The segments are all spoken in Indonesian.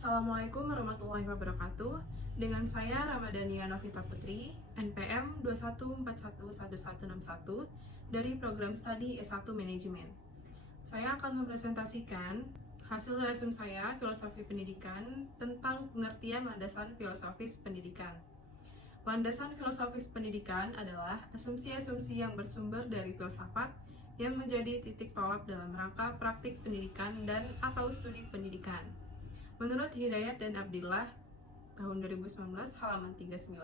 Assalamualaikum warahmatullahi wabarakatuh. Dengan saya Ramadhania Novita Putri, NPM 21411161 dari program studi S1 Manajemen. Saya akan mempresentasikan hasil resume saya Filosofi Pendidikan tentang pengertian landasan filosofis pendidikan. Landasan filosofis pendidikan adalah asumsi-asumsi yang bersumber dari filsafat yang menjadi titik tolak dalam rangka praktik pendidikan dan atau studi pendidikan. Menurut Hidayat dan Abdillah, tahun 2019, halaman 39,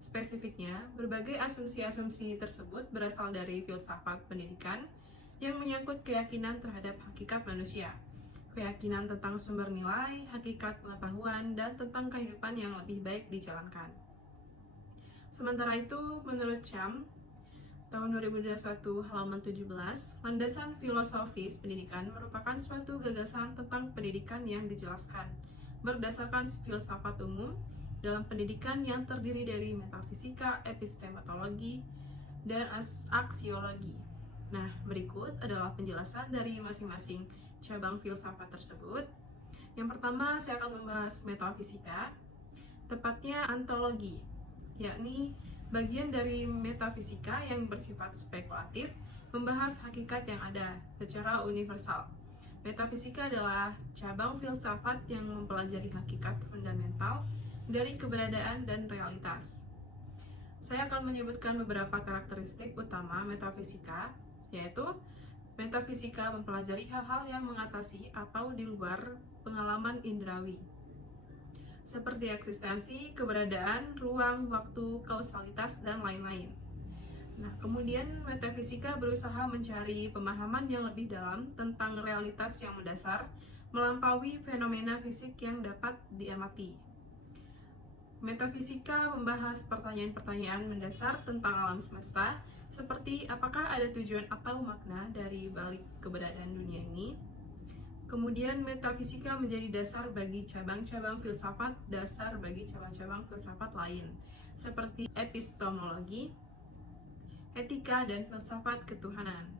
spesifiknya, berbagai asumsi-asumsi tersebut berasal dari filsafat pendidikan yang menyangkut keyakinan terhadap hakikat manusia, keyakinan tentang sumber nilai, hakikat pengetahuan, dan tentang kehidupan yang lebih baik dijalankan. Sementara itu, menurut Cham, tahun 2021, halaman 17, landasan filosofis pendidikan merupakan suatu gagasan tentang pendidikan yang dijelaskan berdasarkan filsafat umum dalam pendidikan yang terdiri dari metafisika, epistemologi, dan aksiologi. Nah, berikut adalah penjelasan dari masing-masing cabang filsafat tersebut. Yang pertama, saya akan membahas metafisika, tepatnya ontologi, yakni bagian dari metafisika yang bersifat spekulatif, membahas hakikat yang ada secara universal. Metafisika adalah cabang filsafat yang mempelajari hakikat fundamental dari keberadaan dan realitas. Saya akan menyebutkan beberapa karakteristik utama metafisika, yaitu metafisika mempelajari hal-hal yang mengatasi atau di luar pengalaman indrawi, seperti eksistensi, keberadaan, ruang, waktu, kausalitas, dan lain-lain. Nah, kemudian metafisika berusaha mencari pemahaman yang lebih dalam tentang realitas yang mendasar, melampaui fenomena fisik yang dapat diamati. Metafisika membahas pertanyaan-pertanyaan mendasar tentang alam semesta, seperti apakah ada tujuan atau makna dari balik keberadaan dunia ini. Kemudian metafisika menjadi dasar bagi cabang-cabang filsafat, dasar bagi cabang-cabang filsafat lain, seperti epistemologi, etika, dan filsafat ketuhanan.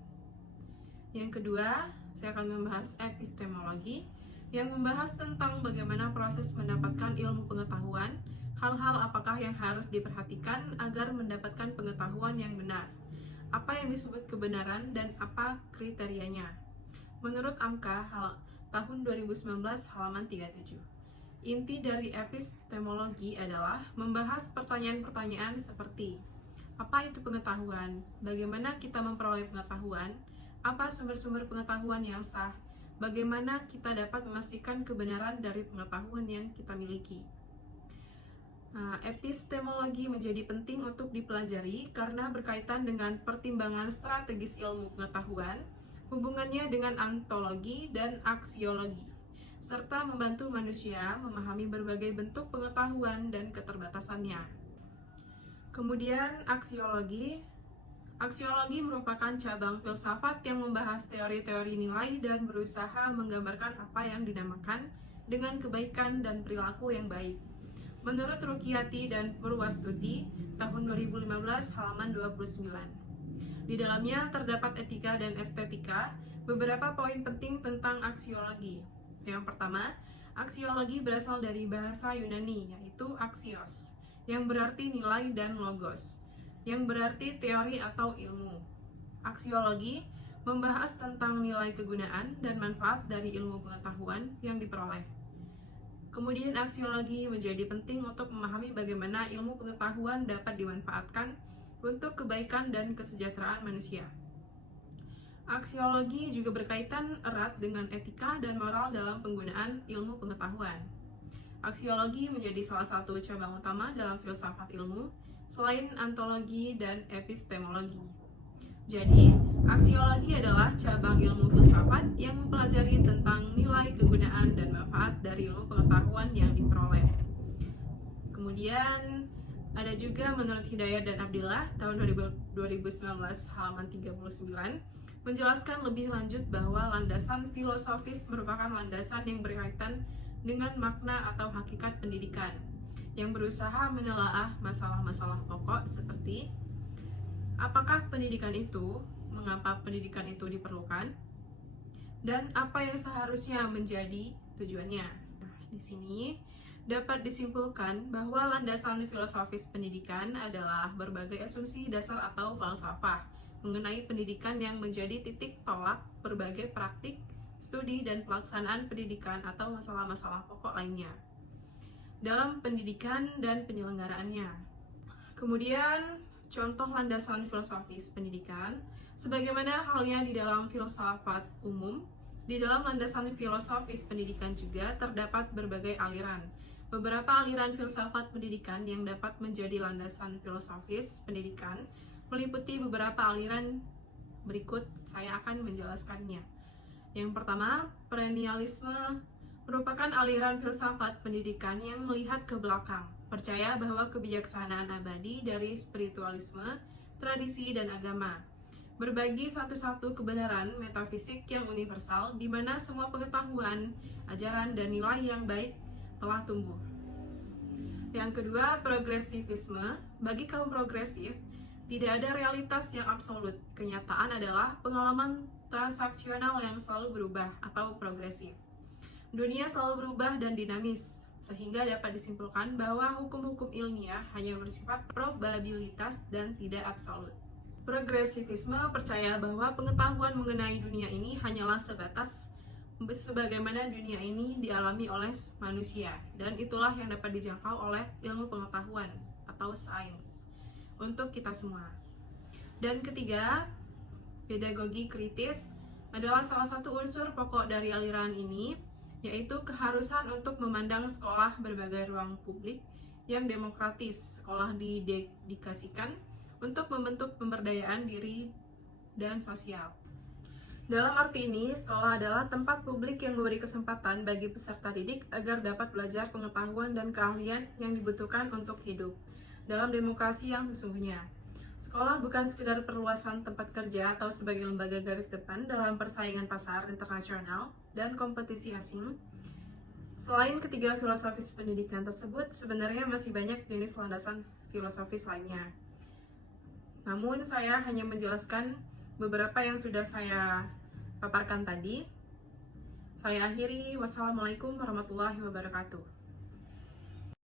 Yang kedua, saya akan membahas epistemologi, yang membahas tentang bagaimana proses mendapatkan ilmu pengetahuan, hal-hal apakah yang harus diperhatikan agar mendapatkan pengetahuan yang benar, apa yang disebut kebenaran, dan apa kriterianya. Menurut AMKA, tahun 2019, halaman 37. Inti dari epistemologi adalah membahas pertanyaan-pertanyaan seperti apa itu pengetahuan, bagaimana kita memperoleh pengetahuan, apa sumber-sumber pengetahuan yang sah, bagaimana kita dapat memastikan kebenaran dari pengetahuan yang kita miliki. Epistemologi menjadi penting untuk dipelajari karena berkaitan dengan pertimbangan strategis ilmu pengetahuan, hubungannya dengan ontologi dan aksiologi, serta membantu manusia memahami berbagai bentuk pengetahuan dan keterbatasannya. Kemudian aksiologi. Aksiologi merupakan cabang filsafat yang membahas teori-teori nilai dan berusaha menggambarkan apa yang dinamakan dengan kebaikan dan perilaku yang baik. Menurut Ruqyati dan Purwastuti, tahun 2015, halaman 29. Di dalamnya terdapat etika dan estetika, beberapa poin penting tentang aksiologi. Yang pertama, aksiologi berasal dari bahasa Yunani, yaitu axios, yang berarti nilai, dan logos, yang berarti teori atau ilmu. Aksiologi membahas tentang nilai kegunaan dan manfaat dari ilmu pengetahuan yang diperoleh. Kemudian aksiologi menjadi penting untuk memahami bagaimana ilmu pengetahuan dapat dimanfaatkan untuk kebaikan dan kesejahteraan manusia. Aksiologi juga berkaitan erat dengan etika dan moral dalam penggunaan ilmu pengetahuan. Aksiologi menjadi salah satu cabang utama dalam filsafat ilmu, selain ontologi dan epistemologi. Jadi, aksiologi adalah cabang ilmu filsafat yang mempelajari tentang nilai, kegunaan, dan manfaat dari ilmu pengetahuan yang diperoleh. Kemudian, ada juga menurut Hidayat dan Abdillah, tahun 2019, halaman 39, menjelaskan lebih lanjut bahwa landasan filosofis merupakan landasan yang berkaitan dengan makna atau hakikat pendidikan, yang berusaha menelaah masalah-masalah pokok seperti apakah pendidikan itu, mengapa pendidikan itu diperlukan, dan apa yang seharusnya menjadi tujuannya. Di Di sini dapat disimpulkan bahwa landasan filosofis pendidikan adalah berbagai asumsi dasar atau falsafah mengenai pendidikan yang menjadi titik tolak berbagai praktik, studi, dan pelaksanaan pendidikan atau masalah-masalah pokok lainnya dalam pendidikan dan penyelenggaraannya. Kemudian, contoh landasan filosofis pendidikan, sebagaimana halnya di dalam filsafat umum, di dalam landasan filosofis pendidikan juga terdapat berbagai aliran. Beberapa aliran filsafat pendidikan yang dapat menjadi landasan filosofis pendidikan meliputi beberapa aliran berikut, saya akan menjelaskannya. Yang pertama, perennialisme merupakan aliran filsafat pendidikan yang melihat ke belakang, percaya bahwa kebijaksanaan abadi dari spiritualisme, tradisi, dan agama berbagi satu-satu kebenaran metafisik yang universal di mana semua pengetahuan, ajaran, dan nilai yang baik telah tumbuh. Yang kedua, progresivisme. Bagi kaum progresif, tidak ada realitas yang absolut. Kenyataan adalah pengalaman transaksional yang selalu berubah atau progresif. Dunia selalu berubah dan dinamis, sehingga dapat disimpulkan bahwa hukum-hukum ilmiah hanya bersifat probabilitas dan tidak absolut. Progresivisme percaya bahwa pengetahuan mengenai dunia ini hanyalah sebatas sebagaimana dunia ini dialami oleh manusia, dan itulah yang dapat dijangkau oleh ilmu pengetahuan atau sains untuk kita semua. Dan ketiga, pedagogi kritis adalah salah satu unsur pokok dari aliran ini, yaitu keharusan untuk memandang sekolah berbagai ruang publik yang demokratis. Sekolah didedikasikan untuk membentuk pemberdayaan diri dan sosial. Dalam arti ini, sekolah adalah tempat publik yang memberi kesempatan bagi peserta didik agar dapat belajar pengetahuan dan keahlian yang dibutuhkan untuk hidup dalam demokrasi yang sesungguhnya. Sekolah bukan sekedar perluasan tempat kerja atau sebagai lembaga garis depan dalam persaingan pasar internasional dan kompetisi asing. Selain ketiga filosofis pendidikan tersebut, sebenarnya masih banyak jenis landasan filosofis lainnya. Namun saya hanya menjelaskan beberapa yang sudah saya paparkan tadi. Saya akhiri, wassalamualaikum warahmatullahi wabarakatuh.